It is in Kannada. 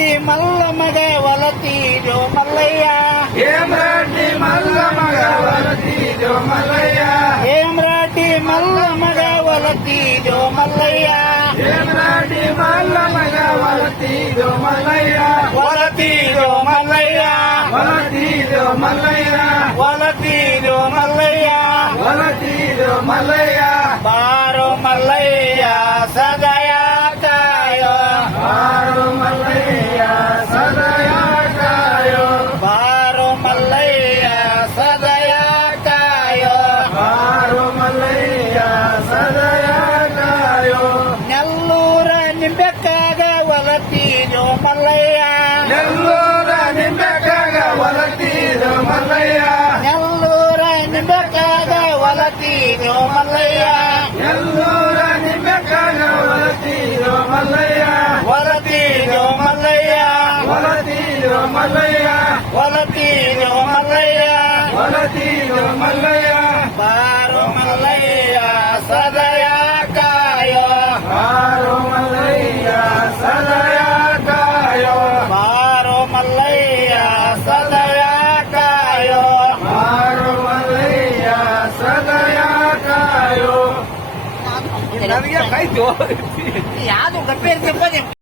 ಹೇಮರೆಡ್ಡಿ ಮಲ್ಲ ಮಗ ಒಲತೀರೋ ಮಲ್ಲಯ್ಯ ಹೇಮರೆಡ್ಡಿ ಮಲ್ಲ ಮಗ ಒಲತೀರೋ ಮಲ್ಲಯ್ಯ ಹೇಮರೆಡ್ಡಿ ಮಲ್ಲ ಮಗ ಒಲತೀರೋ ಮಲ್ಲಯ್ಯ ಹೇಮರೆಡ್ಡಿ ಮಲ್ಲ ಮಗ ಒಲತೀರೋ ಮಲ್ಲಯ್ಯ ಒಲತೀರೋ ಮಲ್ಲಯ್ಯ ಒಲತೀರೋ ಮಲ್ಲಯ್ಯ ಒಲತೀರೋ ಮಲ್ಲಯ್ಯ ಒಲತೀರೋ ಮಲ್ಲಯ್ಯ ಬಾರೋ ಮಲ್ಲಯ್ಯ ಸದಯ ಕಾಯೋ ಬಾರೋ ಮಲ್ಲಯ್ಯ ಸದಯ ಕಾಯೋ ಬಾರೋ ಮಲ್ಲಯ್ಯ ಸದಯ ಕಾಯೋ ಬಾರೋ ಮಲ್ಲಯ್ಯ ಸದಯ ಕಾಯೋ ನೆಲ್ಲೂರ ನಿಂಬೆಕ್ಕಾಗ ಒಲತೀರೋ ಮಲ್ಲಯ್ಯ ನೆಲ್ಲೂರ ನಿಂಬೆಕಾಗ ಒಲತೀರೋ ಮಲ್ಲಯ್ಯ ನೆಲ್ಲೂರ ನಿಂಬೆಕ್ಕಾಗ ಒಲತೀರೋ ಮಲ್ಲಯ್ಯ ಎಲ್ಲೂರ ನಿಂಬೆಕಾಗ ಒಲತೀರೋ ಮಲ್ಲಯ್ಯ ಒಲತೀರೋ ಮಲ್ಲಯ್ಯ ಒಲತೀರೋ ಮಲ್ಲಯ್ಯ ಒಲತೀರೋ ಮಲ್ಲಯ್ಯ ಒಲತೀರೋ ಮಲ್ಲಯ್ಯ ಬಾರೋ ಮಲ್ಲಯ್ಯ ಸದಯ ಕಾಯೋ ಬಾರೋ ಮಲ್ಲಯ್ಯ ಸದಯ ಕಾಯೋ ಬಾರೋ ಮಲ್ಲಯ್ಯ ಸದಯ ಕಾಯೋ ಬಾರೋ ಮಲ್ಲಯ್ಯ ಸದಯ ಕಾಯೋ ನನಗೆ ಯಾವುದು ಗಪ್ಪೆ ಇರ್ತಿಪ್ಪ